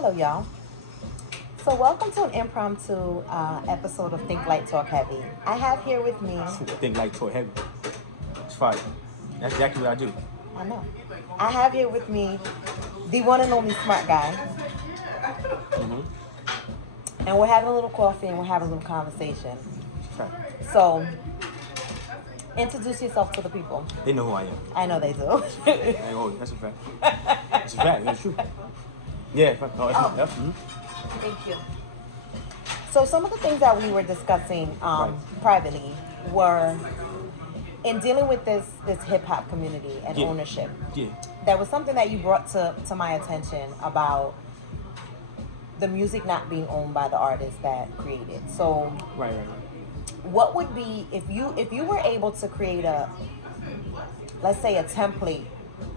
Hello, y'all. So, welcome to an impromptu episode of Think Light Talk Heavy. I have here with me, Think like toy heavy. It's fire. That's exactly what I do. I know, I have here with me the one and only smart guy, Mm-hmm. and we're having a little coffee and we're having a little conversation. It's a fact. So, introduce yourself to the people. They know who I am. I know they do. Hey, oh, that's a fact. It's a fact. That's true. Yeah. Mhm. Thank you. So, some of the things that we were discussing Right. privately were in dealing with this hip hop community and Yeah. ownership. Yeah. That was something that you brought to my attention about the music not being owned by the artist that created. So, Right. what would be if you were able to create a, let's say, a template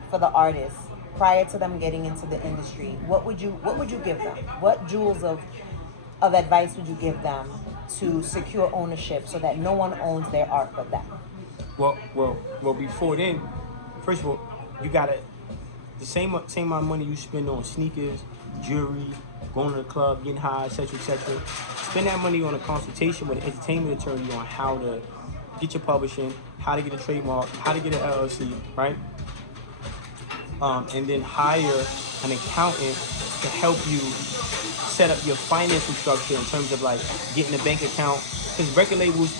for the artist prior to them getting into the industry? What would you give them? What jewels of advice would you give them to secure ownership so that no one owns their art but them? Well. Before then, first of all, you gotta the same amount of money you spend on sneakers, jewelry, going to the club, getting high, etc., etc. Spend that money on a consultation with an entertainment attorney on how to get your publishing, how to get a trademark, how to get an LLC, right? And then hire an accountant to help you set up your financial structure in terms of like getting a bank account. Because record labels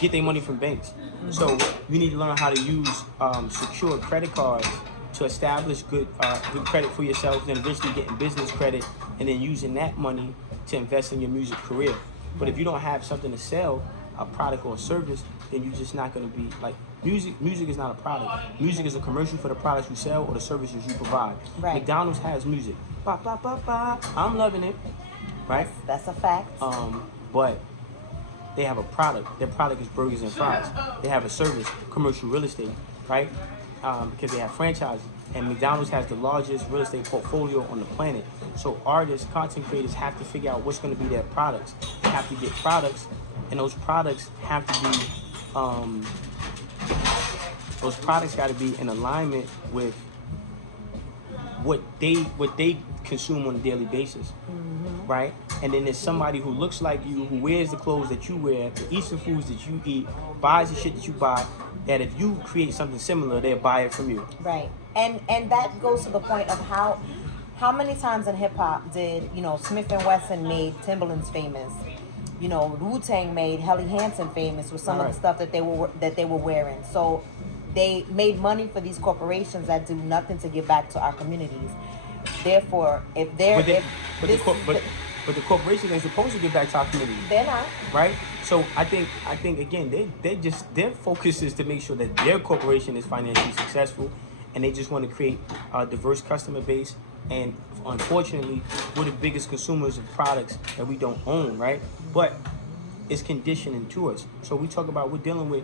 get their money from banks. So you need to learn how to use secure credit cards to establish good credit for yourself, then eventually getting business credit, and then using that money to invest in your music career. But if you don't have something to sell, a product or a service, then you're just not going to be like music. Music is not a product. Music is a commercial for the products you sell or the services you provide. Right. McDonald's has music. Ba, ba, ba, ba. I'm loving it. Right? That's a fact. But they have a product. Their product is burgers and fries. They have a service, commercial real estate, right? Because they have franchises. And McDonald's has the largest real estate portfolio on the planet. So artists, content creators have to figure out what's going to be their products. They have to get products, and those products have to be, those products got to be in alignment with what they consume on a daily basis, right? And then there's somebody who looks like you, who wears the clothes that you wear, eats the foods that you eat, buys the shit that you buy, that if you create something similar, they'll buy it from you. Right. And that goes to the point of how many times in hip hop did, Smith and Wesson made Timberland's famous? Wu-Tang made Helly Hansen famous with some of the stuff that they were wearing. So they made money for these corporations that do nothing to give back to our communities. Therefore, if they're but the corporation ain't supposed to give back to our community. They're not. Right? So I think again, their focus is to make sure that their corporation is financially successful, and they just want to create a diverse customer base. And unfortunately, we're the biggest consumers of products that we don't own, right? But it's conditioning to us. So we talk about, we're dealing with,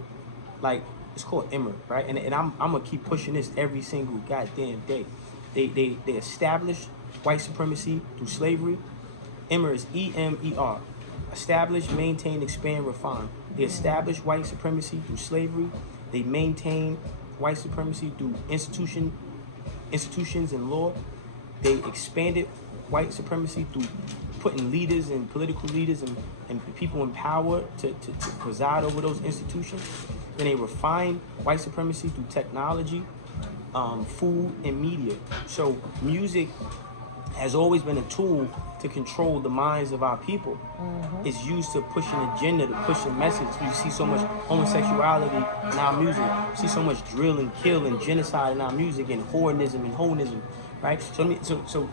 like, it's called Emmer, right? And I'm gonna keep pushing this every single goddamn day. They established white supremacy through slavery. Emmer is EMER. Establish, maintain, expand, refine. They established white supremacy through slavery. They maintain white supremacy through institutions and law. They expanded white supremacy through putting leaders and political leaders and people in power to preside over those institutions. Then they refined white supremacy through technology, food, and media. So music has always been a tool to control the minds of our people. It's used to push an agenda, to push a message. You see so much homosexuality in our music. You see so much drill and kill and genocide in our music, and whoreism and honism, right? So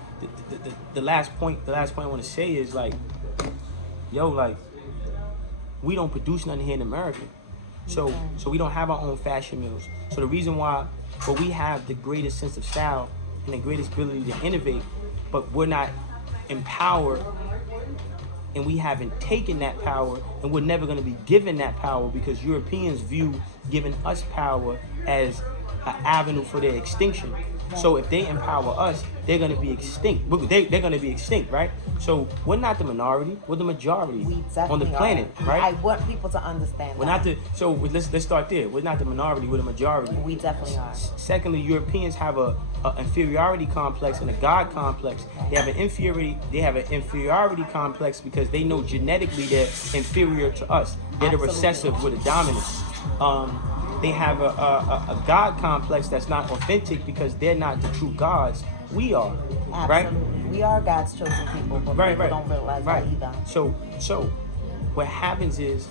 the last point I want to say is like, we don't produce nothing here in America. So we don't have our own fashion mills. So the reason why, we have the greatest sense of style and the greatest ability to innovate, but we're not empowered, and we haven't taken that power, and we're never going to be given that power, because Europeans view giving us power as an avenue for their extinction. So if they empower us, they're going to be extinct. They're going to be extinct, right? So we're not the minority. We're the majority We on the definitely planet, are. right? I want people to understand We're not the. So let's start there. We're not the minority. We're the majority. We definitely are. Secondly, Europeans have a inferiority complex and a God complex. They have an inferiority complex because they know genetically they're inferior to us. They're the recessive with a dominance. They have a God complex that's not authentic because they're not the true gods. We are, right? Absolutely. We are God's chosen people, but people don't realize that either. So what happens is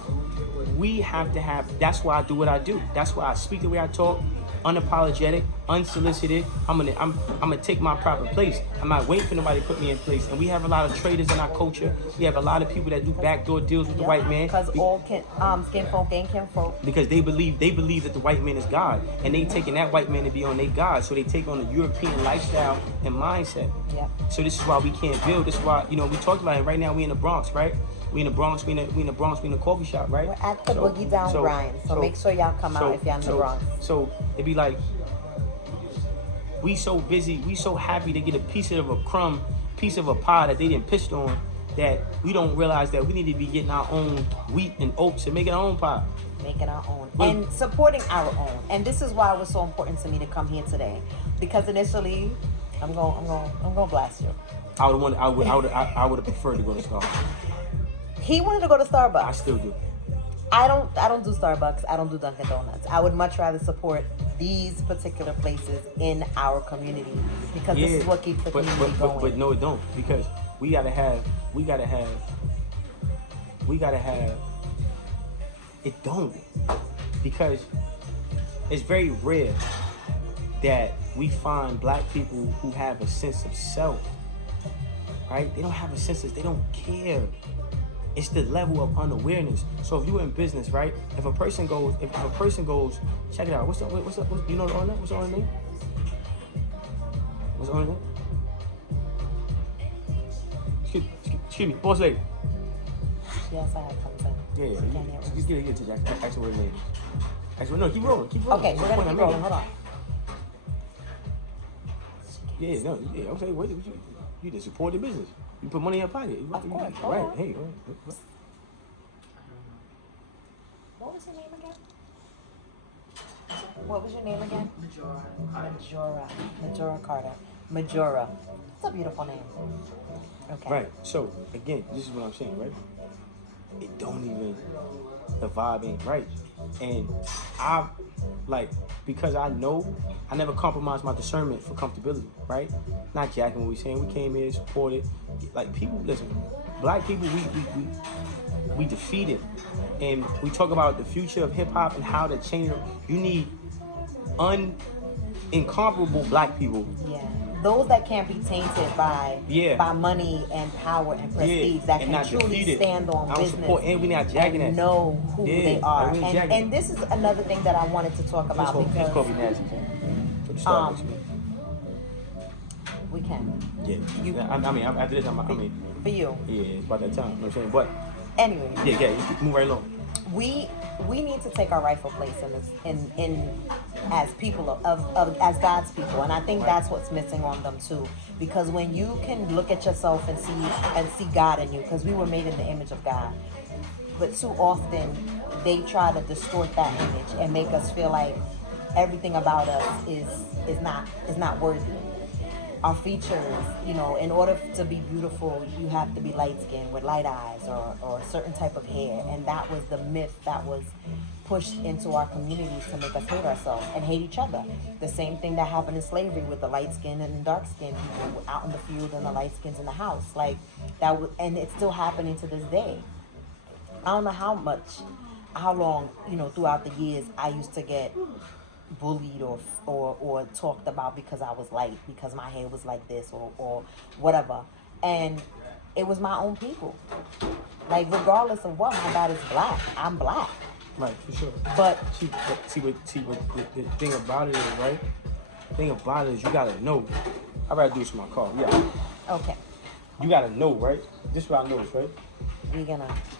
we have to have. That's why I do what I do. That's why I speak the way I talk, unapologetic, unsolicited. I'm gonna take my proper place. I'm not waiting for nobody to put me in place. And we have a lot of traders in our culture. We have a lot of people that do backdoor deals with the white man. Because all skin folk ain't kin folk. Because they believe that the white man is God, and they taking that white man to be on their God. So they take on the European lifestyle and mindset. Yeah. So this is why we can't build. This is why we talked about it. Right now we in the Bronx, right? We in the Bronx. We in the coffee shop, right? We're at the Boogie Down grind, so make sure y'all come out if y'all in the Bronx. So it'd be like we so busy, we so happy to get a piece of a pie that they didn't pitch on, that we don't realize that we need to be getting our own wheat and oats and making our own pie. Making our own and supporting our own. And this is why it was so important to me to come here today, because initially, I'm gonna blast you. I would have preferred to go to Starbucks. He wanted to go to Starbucks. I still do. I don't do Starbucks. I don't do Dunkin' Donuts. I would much rather support these particular places in our community, because this is what keeps the community going. But no, it don't, because we gotta have. It don't, because it's very rare that we find black people who have a sense of self. Right? They don't have a sense of. They don't care. It's the level of unawareness. So if you're in business, right? If a person goes, check it out. What's you know the owner? What's the owner name? What's the owner name? Excuse me, boss lady. Yes, I have something. Yeah. Just get it to Jack. Actually, what it is. Actually, no, keep rolling. Okay, we're gonna keep rolling. Hold on. Yeah, I'm saying, what you just support the business. You put money in your pocket. Of course. Right. Hey. What was your name again? What was your name again? Majora Carter. Majora. It's a beautiful name. Okay. Right. So again, this is what I'm saying, right? It don't even, the vibe ain't right. And I because I know I never compromise my discernment for comfortability, right? Not jacking what we saying. We came here, supported. Like, people, listen, black people, we defeated. And we talk about the future of hip hop and how to change it. You need incomparable black people. Yeah. Those that can't be tainted by money and power and prestige, that can truly stand on business and we not jacking and know who they are. And this is another thing that I wanted to talk about, because Kobe Nasty, we can. Yeah. I mean, after this, for you. Yeah, it's about that time. You know what I'm saying? But anyway. Yeah. Move right along. We need to take our rightful place in as people as God's people, and I think that's what's missing on them too. Because when you can look at yourself and see God in you, because we were made in the image of God, but too often they try to distort that image and make us feel like everything about us is not worthy. Our features, in order to be beautiful, you have to be light-skinned with light eyes or a certain type of hair. And that was the myth that was pushed into our communities to make us hate ourselves and hate each other. The same thing that happened in slavery with the light-skinned and dark-skinned people out in the field and the light-skins in the house. Like that, and it's still happening to this day. I don't know how long, throughout the years I used to get bullied or talked about because I was light, because my hair was like this or whatever. And it was my own people. Like, regardless of what, my God is black. I'm black. Right, for sure. But see what the thing about it is, right? The thing about it is, you gotta know. I gotta do this in my car. Yeah. Okay. You gotta know, right? This is what I know, right? We're gonna